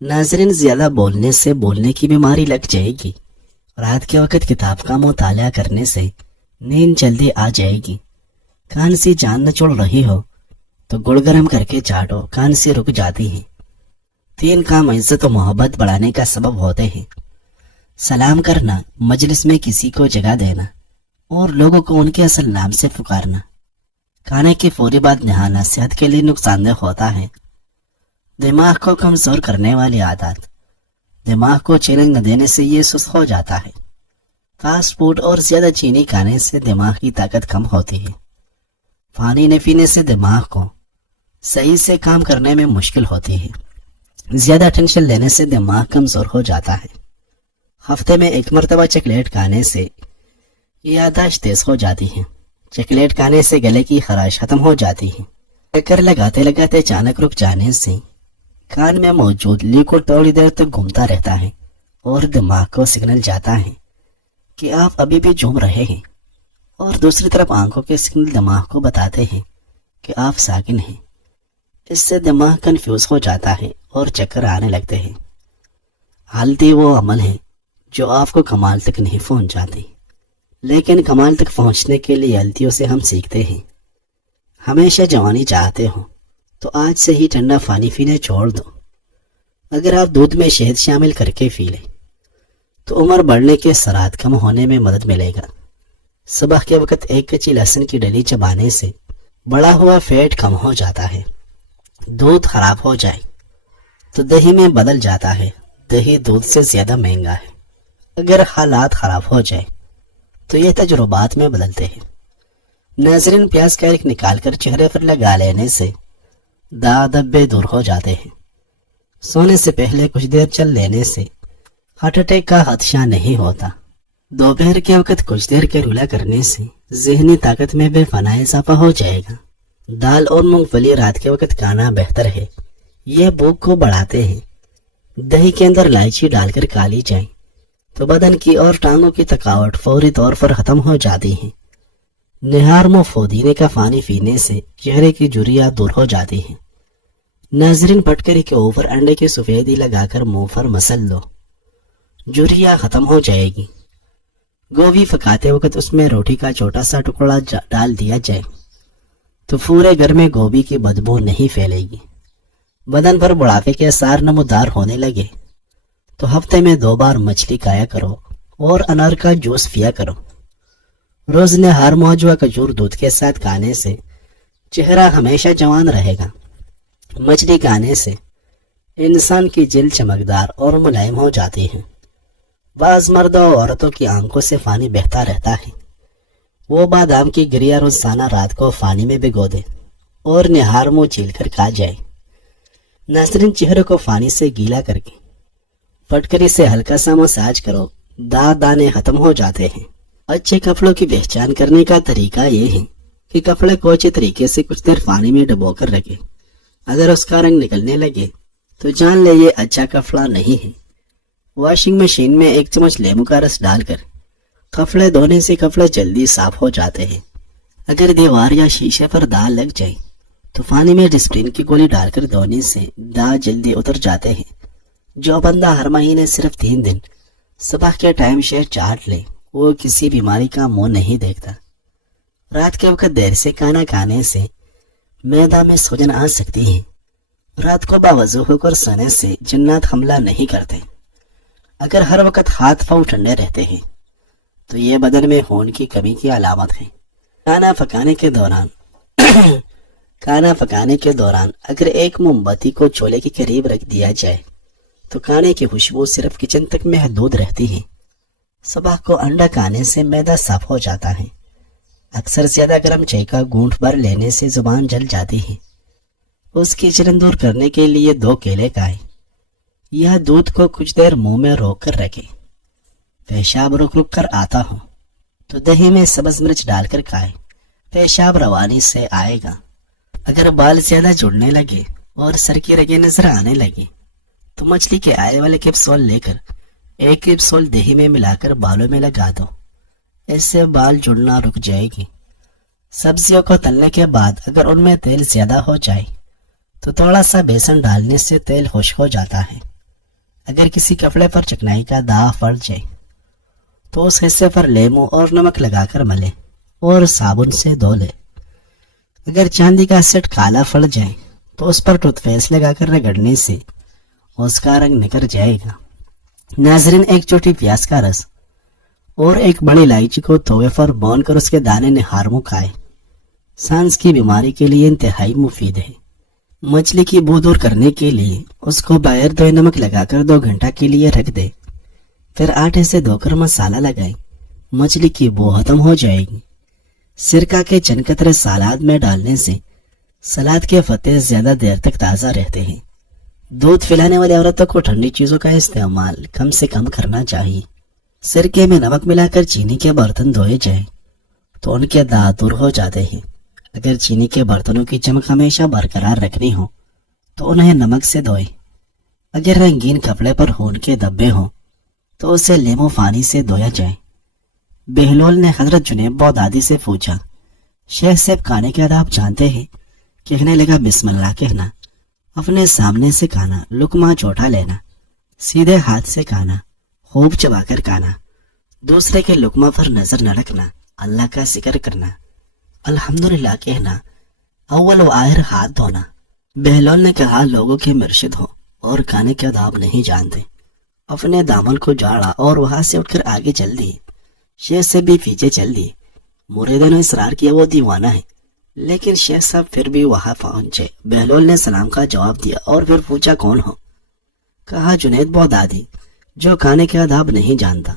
नाज़रीन, ज़्यादा बोलने से बोलने की बीमारी लग जाएगी। रात के वक्त किताब का मुताला करने से नींद जल्दी आ जाएगी। कान से जान न छोड़ रही हो तो गुड़ गर्म करके चाटो, कान से रुक जाती है। 3 काम इज्जत और मोहब्बत बढ़ाने का सबब होते हैं। सलाम करना, मजलिस में किसी को जगह देना और लोगों को उनके असल नाम से पुकारना। खाने की फौरी बाद नहाना सेहत के लिए नुकसानदेह होता है। दिमाग को कमजोर करने वाली आदत, दिमाग को चैलेंज न देने से ये सुस्त हो जाता है। फास्ट फूड और ज्यादा चीनी खाने से दिमाग की ताकत कम होती है। पानी न पीने से दिमाग को सही से काम करने में मुश्किल होती है। ज्यादा टेंशन लेने से दिमाग कमजोर हो जाता है। हफ्ते में 1 मरतबा चॉकलेट खाने से याददाश्त तेज हो जाती है। चॉकलेट खाने से गले की खराश खत्म हो जाती है। चक्कर लगाते लगाते अचानक रुक जाने से कान में मौजूद लिक्विड थोड़ी देर तक घूमता रहता है और दिमाग को सिग्नल जाता है कि आप अभी भी झूम रहे हैं, और दूसरी तरफ आंखों के सिग्नल दिमाग को बताते हैं कि आप साकिन हैं। इससे दिमाग कंफ्यूज हो जाता है और चक्कर आने लगते हैं। हालती वो अमल है जो आपको कमाल तक नहीं पहुंच जाती, लेकिन कमाल तक पहुंचने के लिए गलतियों से हम सीखते हैं। हमेशा जवानी चाहते हो तो आज से ही ठंडा पानी पीने छोड़ दो। अगर आप दूध में शहद शामिल करके पी लें तो उम्र बढ़ने के असरात कम होने में मदद मिलेगा। सुबह के वक्त 1 कच्ची लहसुन की डली चबाने से बड़ा हुआ फैट कम हो जाता है। दूध खराब हो जाए तो दही में बदल जाता है। दही दूध से ज्यादा महंगा है। अगर हालात खराब हो जाए तो ये तजुर्बात में बदलते हैं। नाज़रीन, प्याज का एक निकालकर चेहरे पर लगा लेने से दाग धब्बे दूर हो जाते हैं। सोने से पहले कुछ देर चल लेने से हार्ट अटैक का खदशा नहीं होता। दोपहर के वक्त कुछ देर के रुला करने से जहनी ताकत में बेपनाह इजाफा हो जाएगा। दाल और मूंगफली रात के वक्त खाना बेहतर है। यह भूख को बढ़ाते हैं। दही के अंदर इलायची डालकर खा ली जाए तो बदन की और टांगों की थकावट फौरी तौर पर खत्म हो जाती है। निहार मुंह पुदीने का पानी पीने से चेहरे की झुर्रियां दूर हो जाती है। नाज़रीन, फटकरी के ऊपर अंडे की सफेदी लगाकर मुंह पर मसल लो, झुर्रियां खत्म हो जाएगी। गोभी पकाते वक्त उसमें रोटी का छोटा सा टुकड़ा डाल दिया जाए तो पूरे घर में गोभी की बदबू नहीं फैलेगी। बदन पर बुढ़ापे के आसार नमूदार होने लगे तो हफ्ते में 2 बार मछली खाया करो और अनार का जूस पिया करो। रोज नहार मौजवा खजूर दूध के साथ खाने से चेहरा हमेशा जवान रहेगा। मछली खाने से इंसान की जिल्द चमकदार और मुलायम हो जाती है। बाज मर्दों और औरतों की आंखों से पानी बहता रहता है। वो बादाम की गिरिया रोजाना रात को पानी में भिगो दे और निहार मुंह छील कर खा जाए। नाज़रीन, चेहरे को पानी से गीला करके फटकरी से हल्का सा मसाज करो, दाग दाने खत्म हो जाते हैं। अच्छे कपड़ों की पहचान करने का तरीका ये है कि कपड़े को अच्छे तरीके से कुछ देर पानी में डुबो कर रखें। अगर उसका रंग निकलने लगे तो जान ले ये अच्छा कपड़ा नहीं है। वॉशिंग मशीन में 1 चम्मच लेमू का रस डालकर कपड़े धोने से कपड़े जल्दी साफ हो जाते हैं। अगर दीवार या शीशे पर दाग लग जाए तो पानी में डिस्प्रिन की गोली डालकर धोने से दाग जल्दी उतर जाते हैं। जो बंदा हर महीने सिर्फ 3 दिन सुबह के टाइम शेर चाट ले वो किसी बीमारी का मुंह नहीं देखता। रात के वक्त देर से खाना खाने से मैदा में सूजन आ सकती है। रात को बावजू होकर सोने से जिन्नात हमला नहीं करते। अगर हर वक्त हाथ पांव ठंडे रहते हैं तो ये बदन में खून की कमी की अलामत है। खाना पकाने के दौरान अगर एक मोमबत्ती को चूल्हे के करीब रख दिया जाए तो खाने की खुशबू सिर्फ किचन तक महदूद रहती है। सुबह को अंडा खाने से मैदा साफ हो जाता है। अक्सर ज्यादा गर्म चाय का घूंट भर लेने से जुबान जल जाती है। उसकी जलन दूर करने के लिए 2 केले खाएं या दूध को कुछ देर मुंह में रोक कर रखें। पेशाब रुक रुक कर आता हो तो दही में सब्ज मिर्च डालकर खाएं, पेशाब रवानी से आएगा। अगर बाल ज्यादा जुड़ने लगे और सर की रगें नजर आने लगे तो मछली के आए वाले कैप्सूल लेकर 1 कैप्सूल दही में मिलाकर बालों में लगा दो। इससे बाल जुड़ना रुक जाएगी। सब्जियों को तलने के बाद अगर उनमें तेल ज्यादा हो जाए तो थोड़ा सा बेसन डालने से तेल खुश्क हो जाता है। اگر کسی کپڑے پر چکنائی کا داغ پڑ جائے تو اس حصے پر لیمو اور نمک لگا کر ملے اور صابن سے دھو لے۔ اگر چاندی کا سیٹ کالا پڑ جائے تو اس پر ٹوتھ پیسٹ لگا کر رگڑنے سے اس کا رنگ نکل جائے گا۔ ناظرین، ایک چوٹی پیاز کا رس اور ایک بڑی الائچی کو توے پر بھون کر اس کے دانے نہار منہ کھائے۔ سانس کی بیماری کے لیے انتہائی مفید ہے۔ مچھلی کی بو دور کرنے کے لیے اس کو بغیر دھوئے نمک لگا کر 2 گھنٹہ کے لیے رکھ دے، پھر آٹے سے دھو کر مسالہ لگائے، مچھلی کی بو ختم ہو جائے گی۔ سرکہ کے چند قطرے سلاد میں ڈالنے سے سلاد کے پتے زیادہ دیر تک تازہ رہتے ہیں۔ دودھ پلانے والی عورتوں کو ٹھنڈی چیزوں کا استعمال کم سے کم کرنا چاہیے۔ سرکے میں نمک ملا کر چینی کے برتن دھوئے جائیں تو ان کے داغ دور ہو جاتے ہیں۔ اگر چینی کے برتنوں کی چمک ہمیشہ برقرار رکھنی ہو تو انہیں نمک سے دھوئیں۔ اگر رنگین کپڑے پر خون کے دھبے ہوں تو اسے لیمو پانی سے دھویا جائے۔ بہلول نے حضرت جنید بغدادی سے پوچھا، شیخ صاحب کھانے کے آداب جانتے ہیں؟ کہنے لگا، بسم اللہ کہنا، اپنے سامنے سے کھانا، لقمہ چھوٹا لینا، سیدھے ہاتھ سے کھانا، خوب چبا کر کھانا، دوسرے کے لقمہ پر نظر نہ رکھنا، اللہ کا ذکر کرنا، الحمدللہ کہنا، اول و آخر ہاتھ دھونا۔ بہلول نے کہا، لوگوں کے مرشد ہو اور کھانے کے آداب نہیں جانتے۔ اپنے دامن کو جاڑا اور وہاں سے اٹھ کر آگے چل دیے۔ شیخ سے بھی پیچھے چل دیے۔ مریدوں نے اصرار کیا وہ دیوانہ ہے، لیکن شیخ صاحب پھر بھی وہاں پہنچے۔ بہلول نے سلام کا جواب دیا اور پھر پوچھا، کون ہو؟ کہا، جنید بغدادی، جو کھانے کے آداب نہیں جانتا۔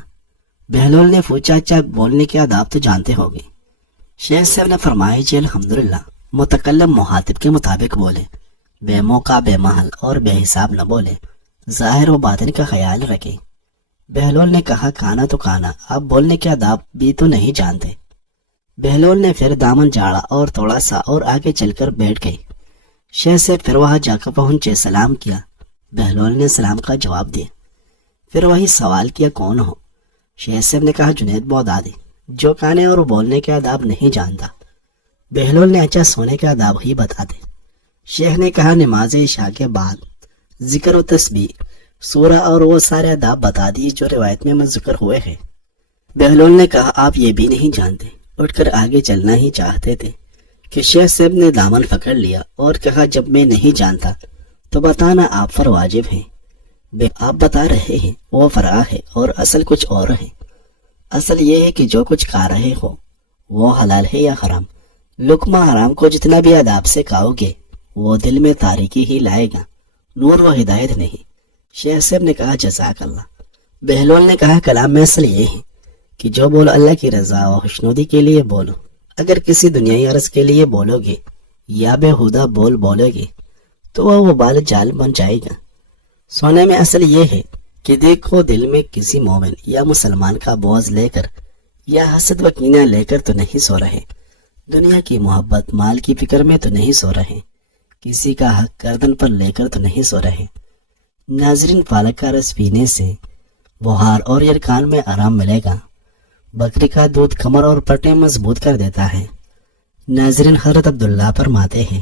بہلول نے پوچھا، اچھا بولنے کے آداب تو جانتے ہوگے؟ شیخ صاحب نے فرمایا، جی الحمدللہ، متکلم مخاطب کے مطابق بولے، بے موقع، بے محل اور بے حساب نہ بولے، ظاہر و باطن کا خیال رکھیں۔ بہلول نے کہا، کھانا تو کھانا، آپ بولنے کے آداب بھی تو نہیں جانتے۔ بہلول نے پھر دامن جاڑا اور تھوڑا سا اور آگے چل کر بیٹھ گئے۔ شیخ سے پھر وہاں جا کر پہنچے، سلام کیا۔ بہلول نے سلام کا جواب دیا، پھر وہی سوال کیا، کون ہو؟ شیخ صاحب نے کہا، جنید بغدادی، جو کھانے اور بولنے کے آداب نہیں جانتا۔ بہلول نے، اچھا سونے کے آداب ہی بتا دے۔ شیخ نے کہا، نماز عشاء کے بعد ذکر و تسبیح، سورہ اور وہ سارے آداب بتا دیے جو روایت میں ذکر ہوئے ہیں۔ بہلول نے کہا، آپ یہ بھی نہیں جانتے؟ اٹھ کر آگے چلنا ہی چاہتے تھے کہ شیخ صاحب نے دامن پکڑ لیا اور کہا، جب میں نہیں جانتا تو بتانا آپ پر واجب ہے۔ آپ بتا رہے ہیں وہ فرع ہے اور اصل کچھ اور ہے۔ اصل یہ ہے کہ جو کچھ کھا رہے ہو وہ حلال ہے یا حرام۔ لقمہ حرام کو جتنا بھی آداب سے کھاؤ گے وہ دل میں تاریکی ہی لائے گا، نور و ہدایت نہیں۔ شیخ صاحب نے کہا، جزاک اللہ۔ بہلول نے کہا، کلام میں اصل یہ ہے کہ جو بولو اللہ کی رضا و خوشنودی کے لیے بولو۔ اگر کسی دنیائی عرض کے لیے بولو گے یا بےہودہ بولو گے تو وہ بال جال بن جائے گا۔ سونے میں اصل یہ ہے کہ دیکھو، دل میں کسی مومن یا مسلمان کا بغض لے کر یا حسد و کینہ لے کر تو نہیں سو رہے، دنیا کی محبت، مال کی فکر میں تو نہیں سو رہے، کسی کا حق گردن پر لے کر تو نہیں سو رہے۔ ناظرین، پالک کا رس پینے سے بخار اور یرکان میں آرام ملے گا۔ بکری کا دودھ کمر اور پٹیں مضبوط کر دیتا ہے۔ ناظرین، حضرت عبداللہ فرماتے ہیں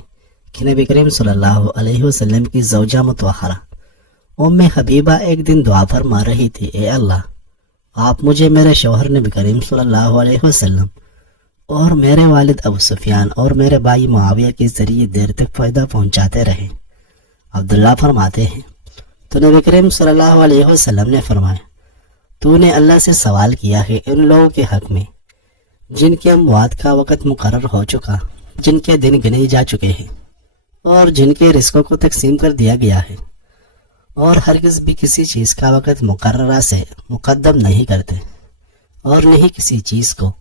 کہ نبی کریم صلی اللہ علیہ وسلم کی زوجہ مطہرہ ام حبیبہ ایک دن دعا فرما رہی تھی، اے اللہ، آپ مجھے میرے شوہر نبی کریم صلی اللہ علیہ وسلم اور میرے والد ابو سفیان اور میرے بھائی معاویہ کے ذریعے دیر تک فائدہ پہنچاتے رہے۔ عبداللہ فرماتے ہیں تو نبی کریم صلی اللہ علیہ وسلم نے فرمایا، تو نے اللہ سے سوال کیا ہے ان لوگوں کے حق میں جن کے اموات کا وقت مقرر ہو چکا، جن کے دن گنے جا چکے ہیں اور جن کے رزقوں کو تقسیم کر دیا گیا ہے، اور ہرگز بھی کسی چیز کا وقت مقررہ سے مقدم نہیں کرتے اور نہیں کسی چیز کو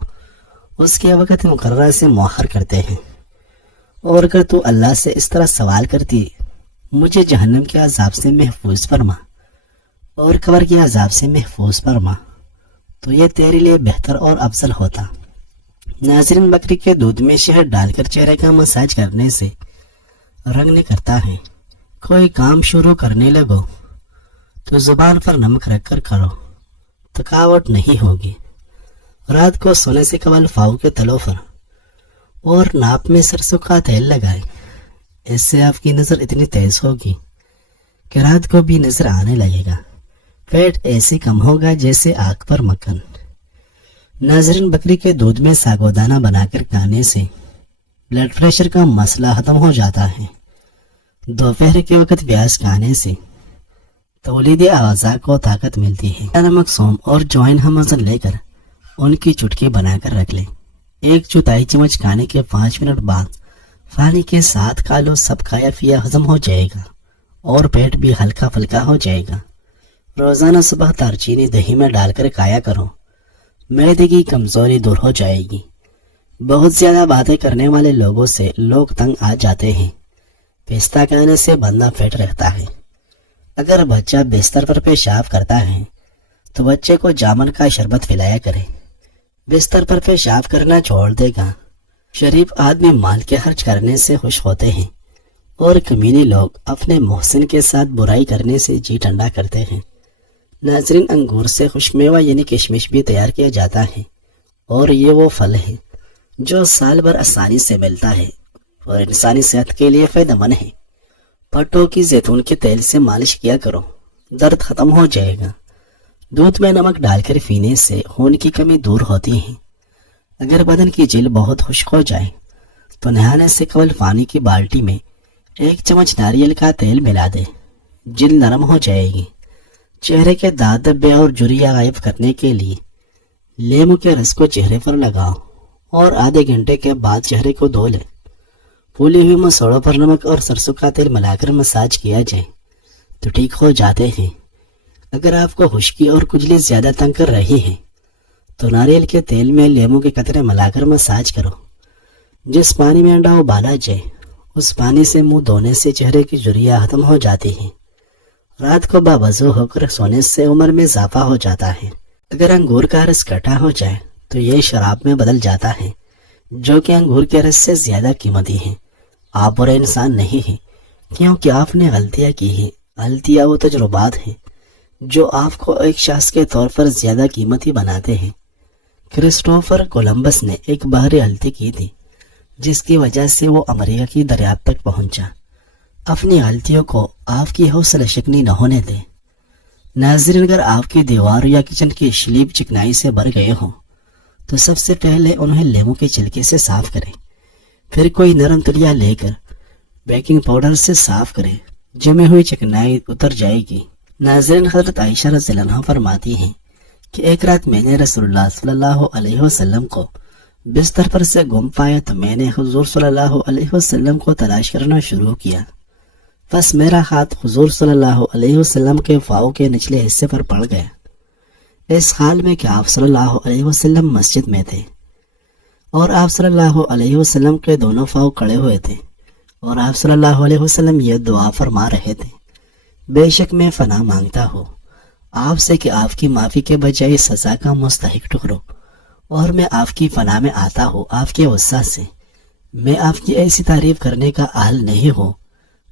اس کے وقت مقررہ سے مؤخر کرتے ہیں۔ اور اگر تو اللہ سے اس طرح سوال کرتی، مجھے جہنم کے عذاب سے محفوظ فرما اور قبر کے عذاب سے محفوظ فرما، تو یہ تیرے لیے بہتر اور افضل ہوتا۔ ناظرین، بکری کے دودھ میں شہد ڈال کر چہرے کا مساج کرنے سے رنگ نکلتا ہے۔ کوئی کام شروع کرنے لگو تو زبان پر نمک رکھ کر کرو، تھکاوٹ نہیں ہوگی۔ رات کو سونے سے قبل پاؤں کے تلوں پر اور ناپ میں سرسوں کا تیل لگائیں، اس سے آپ کی نظر اتنی تیز ہوگی کہ رات کو بھی نظر آنے لگے گا۔ पेट ऐसे कम होगा जैसे आग पर मक्खन। नाजरीन, बकरी के दूध में सागोदाना बनाकर खाने से ब्लड प्रेशर का मसला खत्म हो जाता है। दोपहर के वक्त प्याज खाने से तौलीदी अज़ा को ताकत मिलती है। नमक, सौंफ और ज्वाइन हम वजन लेकर उनकी चुटकी बनाकर रख लें। 1 चौथाई चम्मच खाने के 5 मिनट बाद पानी के साथ खा लो। सब खाया पिया हजम हो जाएगा और पेट भी हल्का फुल्का हो जाएगा। रोजाना सुबह दालचीनी दही में डालकर खाया करो। मैदे की कमजोरी दूर हो जाएगी। बहुत ज्यादा बातें करने वाले लोगों से लोग तंग आ जाते हैं। पिस्ता खाने से बंदा फिट रहता है। अगर बच्चा बिस्तर पर पेशाब करता है तो बच्चे को जामुन का शरबत पिलाया करें। बिस्तर पर पेशाब करना छोड़ देगा। शरीफ आदमी माल के खर्च करने से खुश होते हैं और कमीने लोग अपने मोहसिन के साथ बुराई करने से जी ठंडा करते हैं। नाजरीन, अंगूर से खुशमेवा यानी किशमिश भी तैयार किया जाता है और ये वो फल है जो साल भर आसानी से मिलता है और इंसानी सेहत के लिए फायदेमंद है। पट्टों की जैतून के तेल से मालिश किया करो, दर्द खत्म हो जाएगा। दूध में नमक डालकर पीने से खून की कमी दूर होती है। अगर बदन की जेल बहुत खुश्क हो जाए तो नहाने से कबल पानी की बाल्टी में 1 चम्मच नारियल का तेल मिला दे। जेल नरम हो जाएगी। चेहरे के दाग धब्बे और झुर्रियां गायब करने के लिए लेमू के रस को चेहरे पर लगाओ और आधे घंटे के बाद चेहरे को धो ले। फूली हुई मसोड़ों पर नमक और सरसों का तेल मिलाकर मसाज किया जाए तो ठीक हो जाते हैं। अगर आपको खुश्की और खुजली ज्यादा तंग कर रही है तो नारियल के तेल में लेमू के कतरे मिलाकर मसाज करो। जिस पानी में अंडा उबाला जाए उस पानी से मुंह धोने से चेहरे की झुर्रियां खत्म हो जाती हैं। रात को बावजू होकर सोने से उम्र में इजाफा हो जाता है। अगर अंगूर का रस खट्टा हो जाए तो ये शराब में बदल जाता है, जो कि अंगूर के रस से ज्यादा कीमती है। आप बुरे इंसान नहीं हैं क्योंकि आपने गलतियां की हैं। गलतियां वो तजुर्बात हैं जो आपको एक शख्स के तौर पर ज्यादा कीमती बनाते हैं। क्रिस्टोफर कोलंबस ने एक बाहरी गलती की थी जिसकी वजह से वो अमेरिका की दरियाफ्त तक पहुंचा। अपनी गलतियों को आपकी हौसला शिकनी न होने दें। नाज़रीन, अगर आपकी दीवार या किचन की स्लीब चिकनाई से भर गए हो तो सबसे पहले उन्हें लेमू के छिलके से साफ करें। फिर कोई नरम तुलिया लेकर बेकिंग पाउडर से साफ करें। जमी हुई चिकनाई उतर जाएगी। नाज़रीन, हज़रत आयशा रज़ियल्लाहु अन्हा फरमाती हैं कि एक रात मैंने रसूलुल्लाह सल्लल्लाहु अलैहि वसल्लम को बिस्तर पर से गुम पाया तो मैंने हुजूर सल्लल्लाहु अलैहि वसल्लम को तलाश करना शुरू किया। बस मेरा हाथ हुजूर सल्लल्लाहु अलैहि वसल्लम के पाँव के निचले हिस्से पर पड़ गया। इस हाल में कि आप सल्लल्लाहु अलैहि वसल्लम मस्जिद में थे और आप सल्लल्लाहु अलैहि वसल्लम के दोनों पाँव खड़े हुए थे और आप सल्लल्लाहु अलैहि वसल्लम ये दुआ फरमा रहे थे, बेशक मैं फना मांगता हूँ आपसे कि आपकी माफी के बजाय सजा का मुस्तहिक ठुकरो, और मैं आपकी फना में आता हूँ आपके वस्सा से। मैं आपकी ऐसी तारीफ करने का आल नहीं हूँ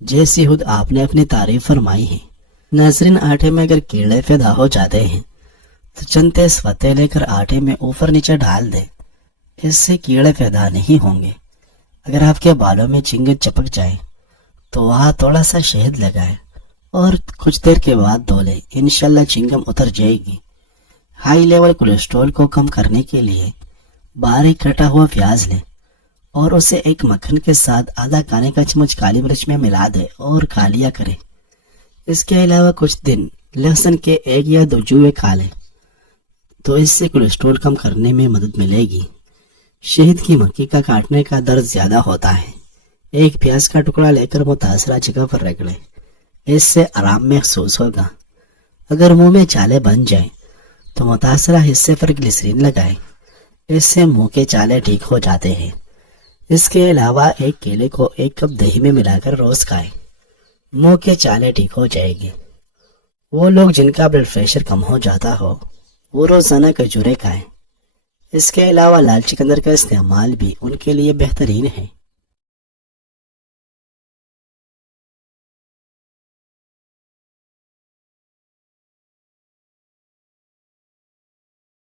जैसी खुद आपने अपनी तारीफ फरमाई है। नाज़रीन, आटे में अगर कीड़े पैदा हो जाते हैं तो चंद तेज पत्ते लेकर आटे में ऊपर नीचे डाल दें, इससे कीड़े पैदा नहीं होंगे। अगर आपके बालों में चिंगम चपक जाए तो वहाँ थोड़ा सा शहद लगाएं और कुछ देर के बाद धो लें, इंशाल्लाह चिंगम उतर जाएगी। हाई लेवल कोलेस्ट्रॉल को कम करने के लिए बारीक कटा हुआ प्याज लें और उसे एक मक्खन के साथ आधा खाने का चम्मच काली मिर्च में मिला दें और खा लिया करें। इसके अलावा कुछ दिन लहसुन के 1 या 2 जूए खा लें तो इससे कोलेस्ट्रॉल कम करने में मदद मिलेगी। शहद की मक्खी का काटने का दर्द ज्यादा होता है। एक प्याज का टुकड़ा लेकर मुतासरा जगह पर रख लें, इससे आराम महसूस होगा। अगर मुंह में चाले बन जाए तो मुतासरा हिस्से पर ग्लिसरीन लगाएं, इससे मुंह के चाले ठीक हो जाते हैं। इसके अलावा एक केले को 1 कप दही में मिलाकर रोज खाएं, मुंह के चाले ठीक हो जाएंगे। वो लोग जिनका ब्लड प्रेशर कम हो जाता हो वो रोजाना खजूरें खाएं। इसके अलावा लाल चुकंदर का इस्तेमाल भी उनके लिए बेहतरीन है।